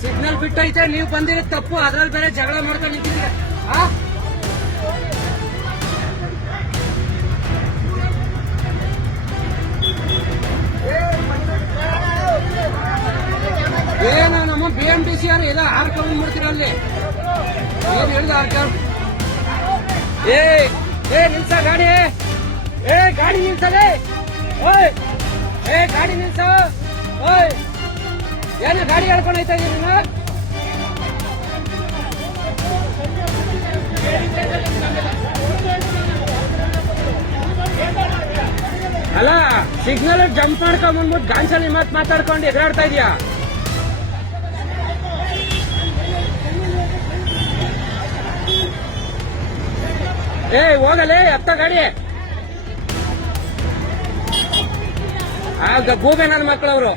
signal ಬಿಟ್ಟೈತೆ ನೀವು ಬಂದಿರೋ ತಪ್ಪು ಅದ್ರಲ್ಲಿ ಬೇರೆ ಜಗಳ ಮಾಡ್ಕೊಂಡು ನಿಂತಿದ್ದೀರ ಏನು ನಮ್ಮ ಬಿ ಎಂ ಟಿ ಸಿ ಎಲ್ಲ ಹಾರ್ಕೊಂಡು ಮಾಡ್ತೀರ ಅಲ್ಲಿ ಏನು ಹೇಳಿದ ಹಾರ್ಕೊಂಡು ಏ ಏ ನಿಲ್ಸ ಗಾಡಿ ಏ ಗಾಡಿ ನಿಲ್ಸಲೇ ಓಯ್ ಗಾಡಿ ನಿಲ್ಸ ಓಯ್ ಏನ ಗಾಡಿ ಹೇಳ್ಕೊಂಡು ಅಲ್ಲ ಸಿಗ್ನಲ್ ಜಂಪ್ ಮಾಡ್ಕೊಂಡ್ ಬಂದ್ಬಿಟ್ಟು ಗಾಂಚಲಿ ಮತ್ ಮಾತಾಡ್ಕೊಂಡು ಎಗ್ರಾಡ್ತಾ ಇದೀಯಾ ಏ ಹೋಗಲೇ ಅತ್ತ ಗಾಡಿ ಆ ಗಬ್ಬೂಗ ನನ್ನ ಮಕ್ಕಳವರು